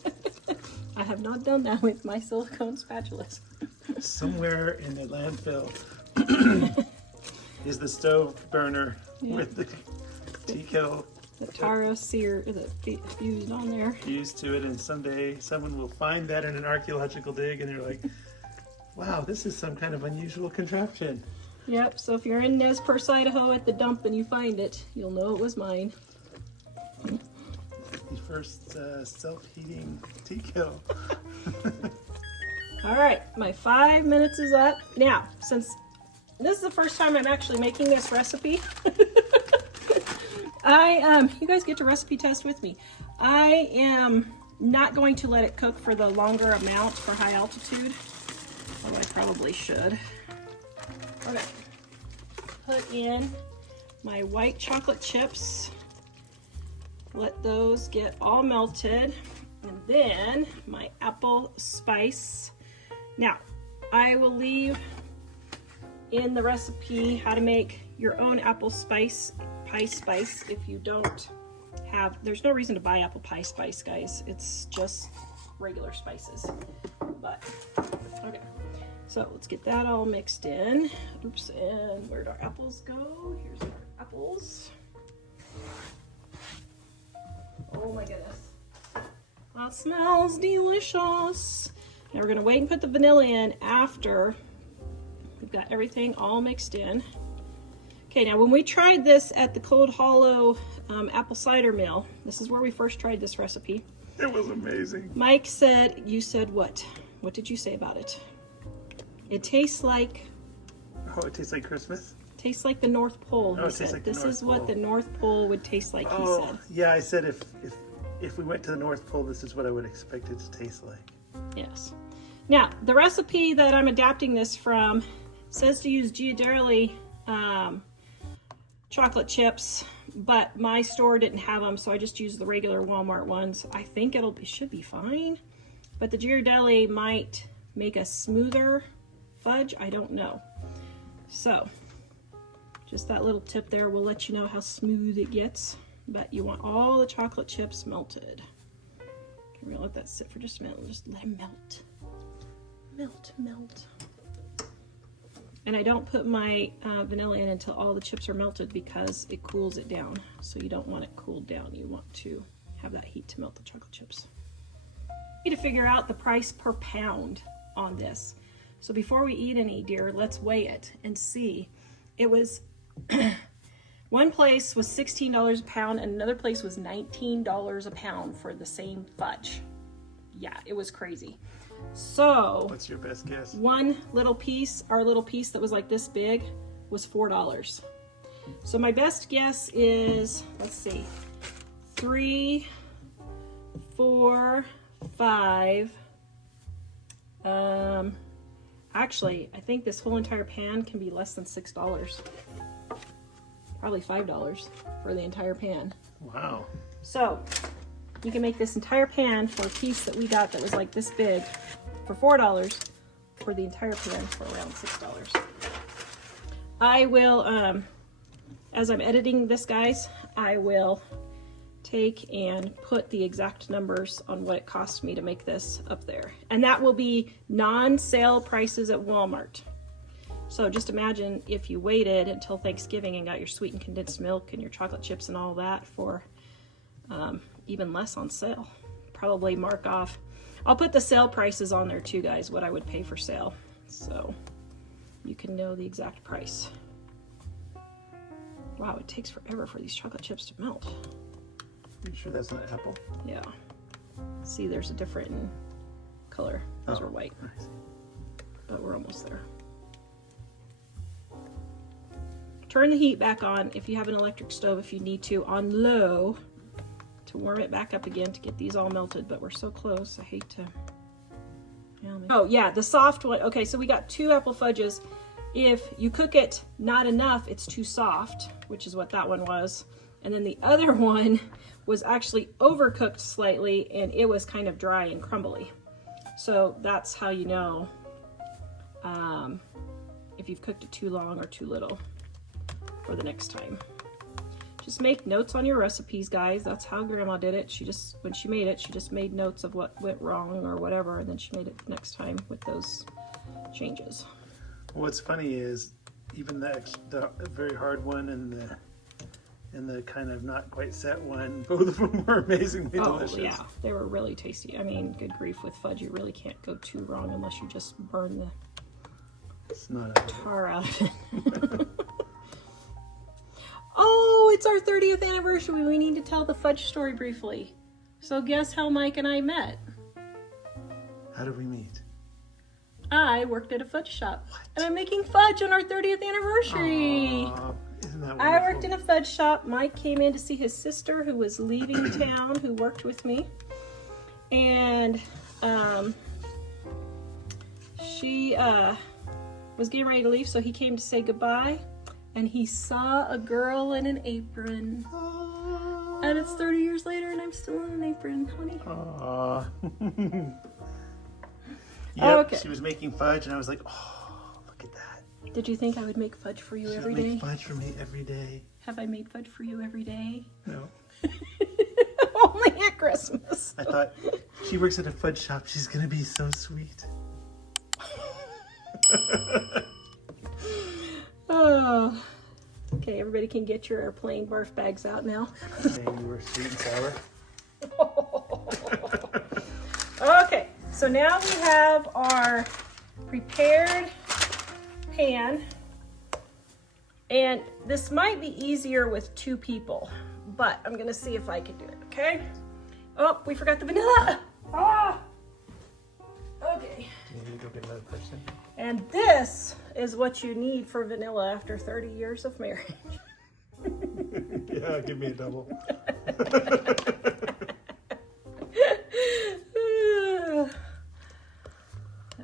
I have not done that with my silicone spatulas. Somewhere in the landfill is the stove burner with the tea kettle. The taro sear that fused on there. Fused to it, and someday someone will find that in an archaeological dig, and they're like, wow, this is some kind of unusual contraption. Yep, so if you're in Nez Perce, Idaho at the dump and you find it, you'll know it was mine. The first self-heating tea kettle. All right, my 5 minutes is up. Now, since this is the first time I'm actually making this recipe, you guys get to recipe test with me. I am not going to let it cook for the longer amount for high altitude, although I probably should. Okay, put in my white chocolate chips. Let those get all melted. And then my apple spice. Now, I will leave in the recipe how to make your own apple spice, pie spice, if you don't have, there's no reason to buy apple pie spice, guys. It's just regular spices. But, okay. So let's get that all mixed in. Oops, and where'd our apples go? Here's our apples. Oh my goodness. That smells delicious. Now we're gonna wait and put the vanilla in after we've got everything all mixed in. Okay, now when we tried this at the Cold Hollow apple cider mill, this is where we first tried this recipe. It was amazing. Mike said, you said what? What did you say about it? It tastes like... Oh, it tastes like Christmas? Tastes like the North Pole, Oh, he said. like this is what the North Pole would taste like, he said. Yeah, I said if we went to the North Pole, this is what I would expect it to taste like. Yes. Now, the recipe that I'm adapting this from says to use Ghirardelli chocolate chips, but my store didn't have them, so I just used the regular Walmart ones. I think it should be fine, but the Ghirardelli might make a smoother fudge. I don't know. So, just that little tip there will let you know how smooth it gets, but you want all the chocolate chips melted. We're gonna let that sit for just a minute. Just let it melt. Melt, melt. And I don't put my vanilla in until all the chips are melted because it cools it down. So you don't want it cooled down. You want to have that heat to melt the chocolate chips. You need to figure out the price per pound on this. So before we eat any, dear, let's weigh it and see. It was, one place was $16 a pound and another place was $19 a pound for the same fudge. Yeah, it was crazy. So, what's your best guess? One little piece, our little piece that was like this big, was $4. So my best guess is, let's see, 3, 4, 5. Actually, I think this whole entire pan can be less than $6. Probably $5 for the entire pan. Wow. So, you can make this entire pan for a piece that we got that was like this big for $4 for the entire pan for around $6. I will, as I'm editing this, guys, I will take and put the exact numbers on what it cost me to make this up there. And that will be non-sale prices at Walmart. So just imagine if you waited until Thanksgiving and got your sweetened condensed milk and your chocolate chips and all that for even less on sale. Probably mark off. I'll put the sale prices on there too, guys, what I would pay for sale. So you can know the exact price. Wow, it takes forever for these chocolate chips to melt. You sure that's an apple? Yeah. See, there's a different color. Those are white. Nice. But we're almost there. Turn the heat back on if you have an electric stove, if you need to, on low to warm it back up again to get these all melted, but we're so close. I hate to... Oh yeah, the soft one. Okay, so we got 2 apple fudges. If you cook it not enough, it's too soft, which is what that one was. And then the other one was actually overcooked slightly and it was kind of dry and crumbly. So that's how you know if you've cooked it too long or too little for the next time. Just make notes on your recipes, guys. That's how Grandma did it. When she made it, she just made notes of what went wrong or whatever, and then she made it next time with those changes. What's funny is even the very hard one and the kind of not quite set one, both of them were amazingly delicious. Oh yeah, they were really tasty. I mean, good grief, with fudge, you really can't go too wrong unless you just burn the tar out of it. Oh, it's our 30th anniversary. We need to tell the fudge story briefly. So guess how Mike and I met? How did we meet? I worked at a fudge shop. What? And I'm making fudge on our 30th anniversary. Aww, isn't that wonderful? I worked in a fudge shop. Mike came in to see his sister who was leaving town, who worked with me. And she was getting ready to leave, so he came to say goodbye. And he saw a girl in an apron. Aww. And it's 30 years later and I'm still in an apron, honey. Aww. Yep, okay. She was making fudge and I was like, oh, look at that. Did you think I would make fudge for you every day? Make fudge for me every day. Have I made fudge for you every day? No. Only at Christmas. I thought, she works at a fudge shop. She's going to be so sweet. Oh. Okay, everybody can get your airplane barf bags out now. Saying you were sweet and sour. Okay, so now we have our prepared pan. And this might be easier with 2 people, but I'm gonna see if I can do it, okay? Oh, we forgot the vanilla. Ah! Okay. Do you need to go get another person? And this is what you need for vanilla after 30 years of marriage. Yeah, give me a double.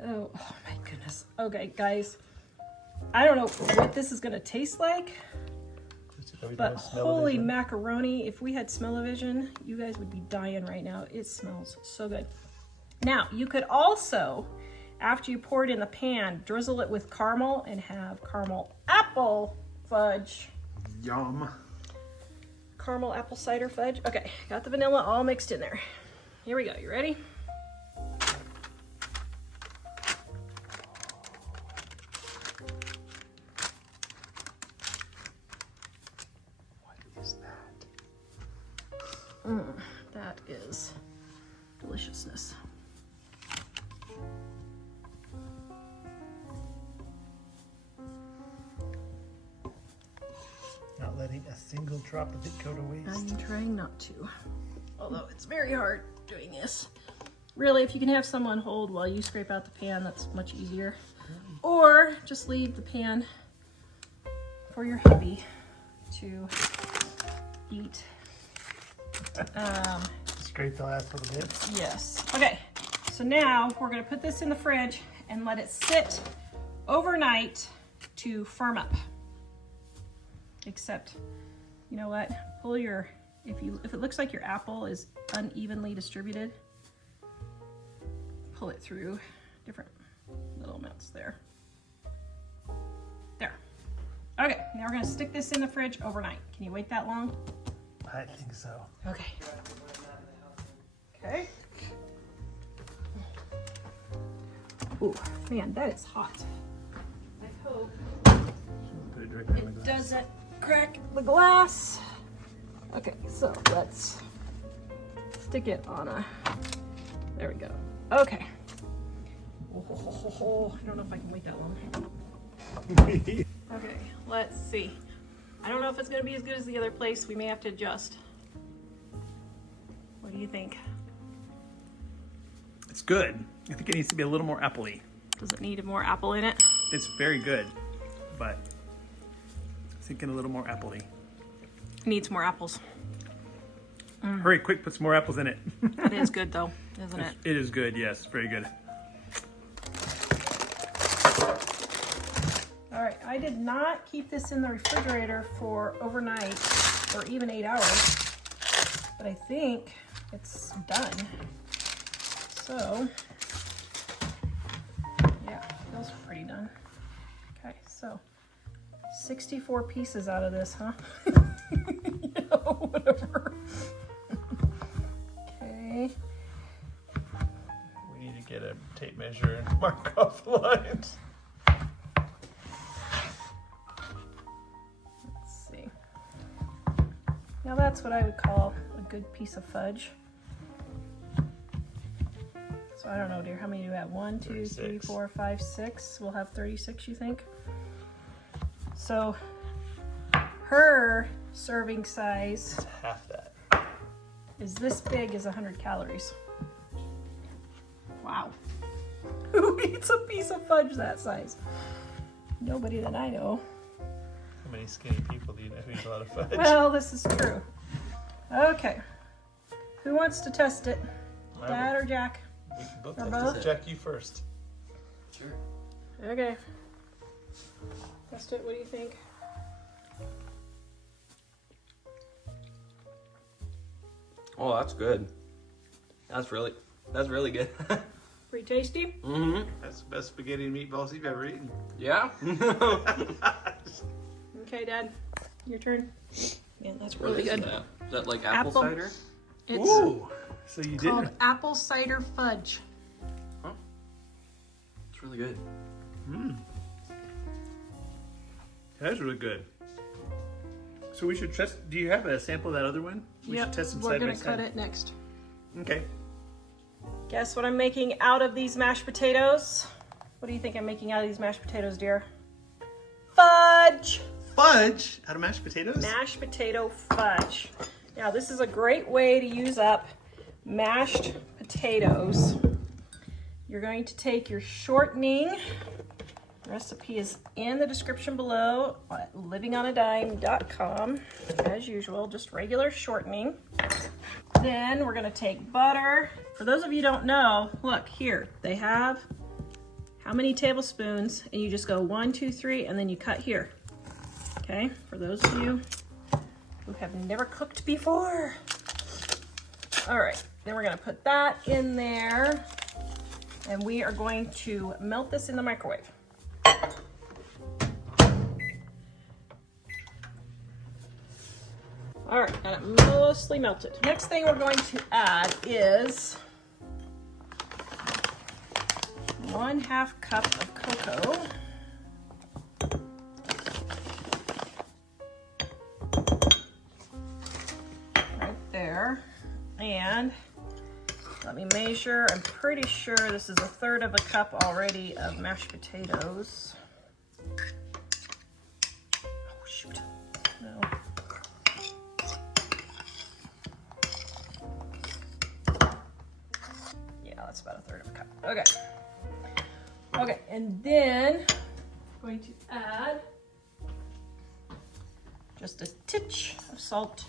Oh my goodness. Okay, guys. I don't know what this is going to taste like, but holy macaroni, if we had smell-o-vision, you guys would be dying right now. It smells so good. Now, you could also, after you pour it in the pan, drizzle it with caramel and have caramel apple fudge. Yum. Caramel apple cider fudge. Okay, got the vanilla all mixed in there. Here we go. You ready? What is that? That is deliciousness. Not letting a single drop of it go to waste. I'm trying not to, although it's very hard doing this. Really, if you can have someone hold while you scrape out the pan, that's much easier. Or just leave the pan for your hubby to eat. Scrape the last little bit. Yes. Okay, so now we're gonna put this in the fridge and let it sit overnight to firm up. Except, you know what? Pull your, if it looks like your apple is unevenly distributed, pull it through different little amounts there. There. Okay, now we're gonna stick this in the fridge overnight. Can you wait that long? I think so. Okay. Okay. Ooh, man, that is hot. I hope Put it directly in the it glass. doesn't crack the glass. Okay, so let's stick it on a, there we go. Okay. Oh, I don't know if I can wait that long. Okay, let's see. I don't know if it's gonna be as good as the other place. We may have to adjust. What do you think? It's good. I think it needs to be a little more appley. Does it need more apple in it? It's very good, but thinking a little more appley. It needs more apples. Hurry, quick, put some more apples in it. It is good though, isn't it? It is good, yes, very good. All right, I did not keep this in the refrigerator for overnight or even 8 hours, but I think it's done. So, yeah, feels pretty done. Okay, so 64 pieces out of this, huh? Whatever. Okay. We need to get a tape measure and mark off the lines. Let's see. Now that's what I would call a good piece of fudge. So I don't know, dear, how many do you have? 1, 2, 3, 36. 4, 5, 6. We'll have 36, you think? So her serving size It's half that. is this big as 100 calories. Wow. Who eats a piece of fudge that size? Nobody that I know. How many skinny people do you know who eat a lot of fudge? Well, this is true. Okay. Who wants to test it? Dad or Jack? We can both Or test both? it. Jack, you first. Sure. Okay. Test it. What do you think? Oh, that's good. That's really good. Pretty tasty? Mm-hmm. That's the best spaghetti and meatballs you've ever eaten. Yeah. Okay, Dad. Your turn. Man, that's really good. Is that like apple Apple. cider? It's Ooh, so you called didn't. apple cider fudge. It's really good. That's really good. So we should test. Do you have a sample of that other one? We should test them We're side by gonna cut side. it next. Okay. Guess what I'm making out of these mashed potatoes? What do you think I'm making out of these mashed potatoes, dear? Fudge! Fudge out of mashed potatoes? Mashed potato fudge. Now this is a great way to use up mashed potatoes. You're going to take your shortening. The recipe is in the description below at livingonadime.com. As usual, just regular shortening. Then we're gonna take butter. For those of you who don't know, look here, they have how many tablespoons, and you just go 1, 2, 3, and then you cut here. Okay, for those of you who have never cooked before. All right, then we're gonna put that in there, and we are going to melt this in the microwave. All right, and it mostly melted. Next thing we're going to add is 1/2 cup of cocoa. Right there. And let me measure. I'm pretty sure this is 1/3 of a cup already of mashed potatoes. Oh, shoot. No. Yeah, that's about 1/3 of a cup. Okay. Okay, and then I'm going to add just a titch of salt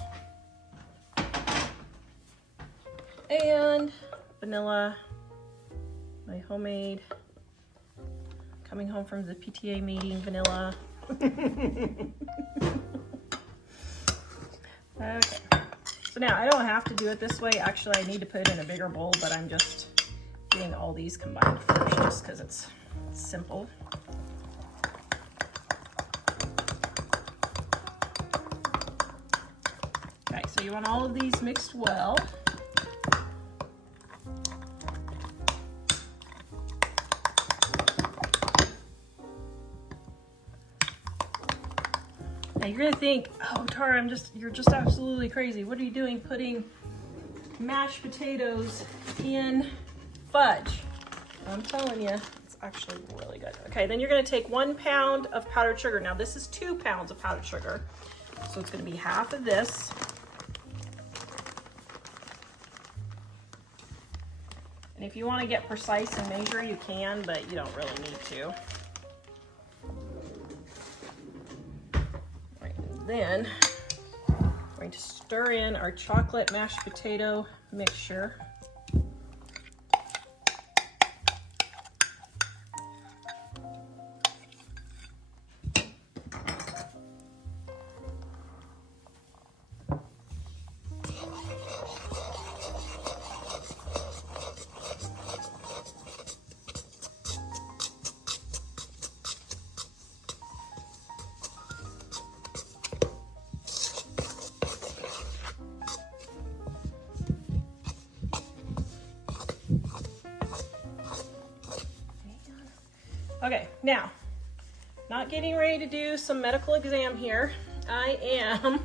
and vanilla, my homemade, coming home from the PTA meeting vanilla. Okay, so now I don't have to do it this way. Actually, I need to put it in a bigger bowl, but I'm just getting all these combined first just because it's simple. Okay, so you want all of these mixed well. Now you're gonna think, oh Tara, you're just absolutely crazy. What are you doing putting mashed potatoes in fudge? I'm telling you, it's actually really good. Okay, then you're gonna take 1 pound of powdered sugar. Now this is 2 pounds of powdered sugar. So it's gonna be half of this. And if you wanna get precise and measure, you can, but you don't really need to. Right, and then we're going to stir in our chocolate mashed potato mixture. Now, not getting ready to do some medical exam here. I am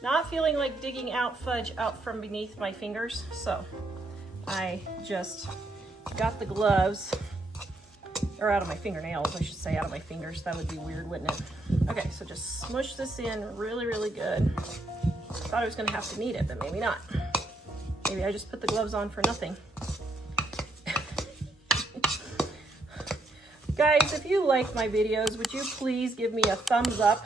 not feeling like digging out fudge out from beneath my fingers, so I just got the gloves, or out of my fingernails, I should say, out of my fingers. That would be weird, wouldn't it? Okay, so just smush this in really, really good. I thought I was gonna have to knead it, but maybe not. Maybe I just put the gloves on for nothing. Guys, if you like my videos, would you please give me a thumbs up,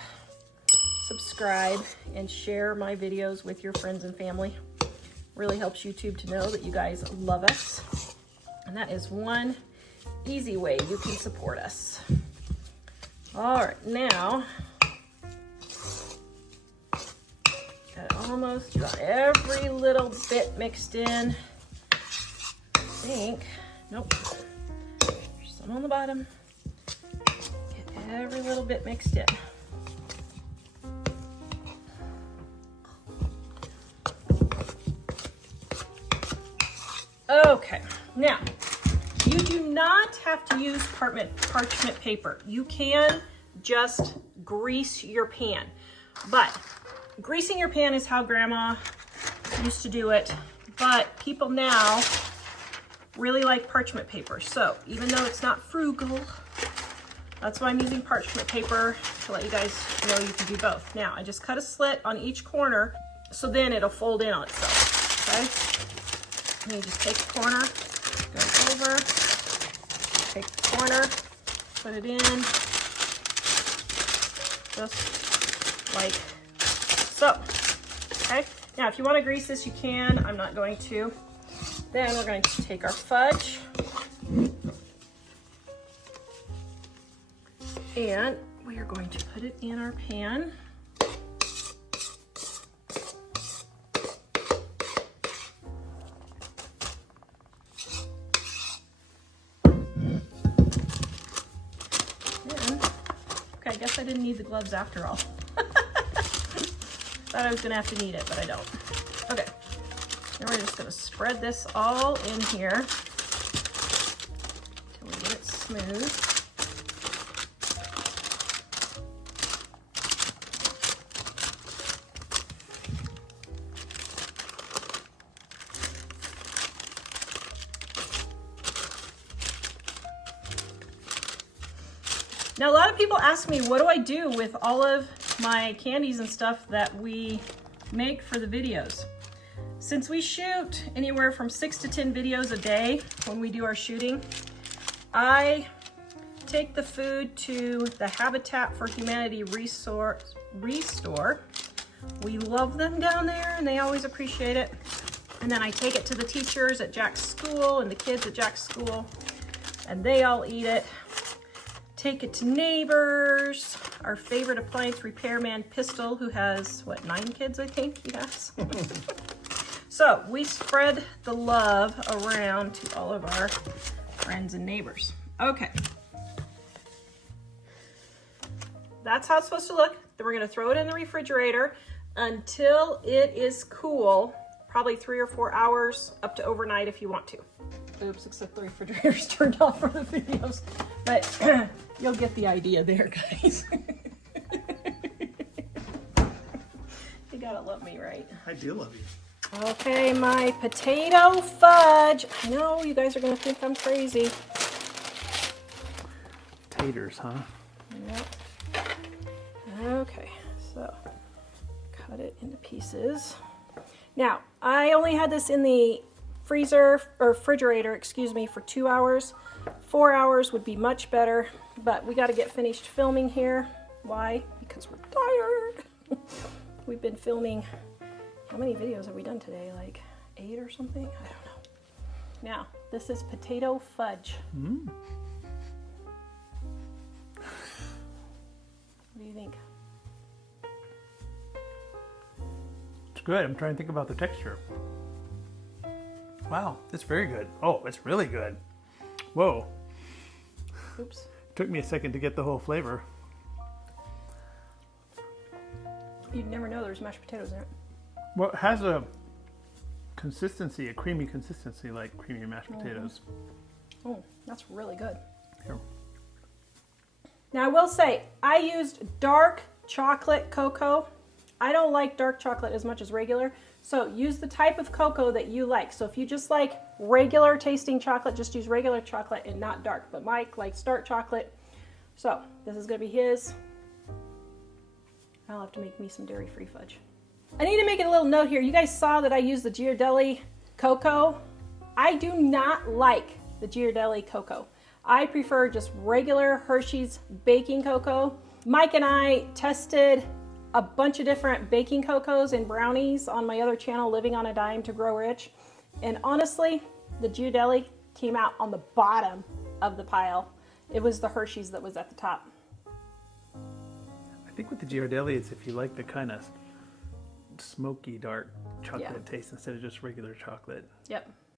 subscribe, and share my videos with your friends and family? Really helps YouTube to know that you guys love us. And that is one easy way you can support us. All right, now, almost got every little bit mixed in. I think, nope, there's some on the bottom. Get every little bit mixed in. Okay, now, you do not have to use parchment paper. You can just grease your pan. But greasing your pan is how Grandma used to do it. But people now really like parchment paper. So even though it's not frugal, that's why I'm using parchment paper, to let you guys know you can do both. Now, I just cut a slit on each corner, so then it'll fold in on itself, okay? And you just take the corner, go over, take the corner, put it in, just like so. Okay, now if you want to grease this, you can. I'm not going to. Then we're going to take our fudge and we are going to put it in our pan. I guess I didn't need the gloves after all. Thought I was gonna have to need it, but I don't. Okay, now we're just gonna spread this all in here until we get it smooth. Now, a lot of people ask me, what do I do with all of my candies and stuff that we make for the videos? Since we shoot anywhere from 6 to 10 videos a day when we do our shooting, I take the food to the Habitat for Humanity Restore. We love them down there and they always appreciate it. And then I take it to the teachers at Jack's school and the kids at Jack's school, and they all eat it. Take it to neighbors, our favorite appliance repairman, Pistol, who has, what, 9 kids, I think he has? So we spread the love around to all of our friends and neighbors. Okay. That's how it's supposed to look. Then we're gonna throw it in the refrigerator until it is cool, probably 3 or 4 hours, up to overnight if you want to. Oops, except the refrigerator's turned off for the videos. But you'll get the idea there, guys. You gotta love me, right? I do love you. Okay, my potato fudge. I know you guys are gonna think I'm crazy. Taters, huh? Yep. Okay, so cut it into pieces. Now, I only had this in the freezer or refrigerator, excuse me, for 2 hours. 4 hours would be much better, but we got to get finished filming here. Why? Because we're tired. We've been filming, how many videos have we done today? Like 8 or something? I don't know. Now, this is potato fudge. Mm. What do you think? It's good. I'm trying to think about the texture. Wow, it's very good. Oh, it's really good. Whoa. Oops. Took me a second to get the whole flavor. You'd never know there's mashed potatoes in it. Well, it has a consistency, a creamy consistency like creamy mashed potatoes. Oh, that's really good. Here. Now I will say, I used dark chocolate cocoa. I don't like dark chocolate as much as regular, so use the type of cocoa that you like. So if you just like regular tasting chocolate, just use regular chocolate and not dark. But Mike likes dark chocolate, so this is gonna be his. I'll have to make me some dairy-free fudge. I need to make a little note here. You guys saw that I used the Ghirardelli cocoa. I do not like the Ghirardelli cocoa. I prefer just regular Hershey's baking cocoa. Mike and I tested a bunch of different baking cocoas and brownies on my other channel, Living on a Dime to Grow Rich. And honestly, the Ghirardelli came out on the bottom of the pile. It was the Hershey's that was at the top. I think with the Ghirardelli, it's if you like the kind of smoky dark chocolate taste instead of just regular chocolate. Yep.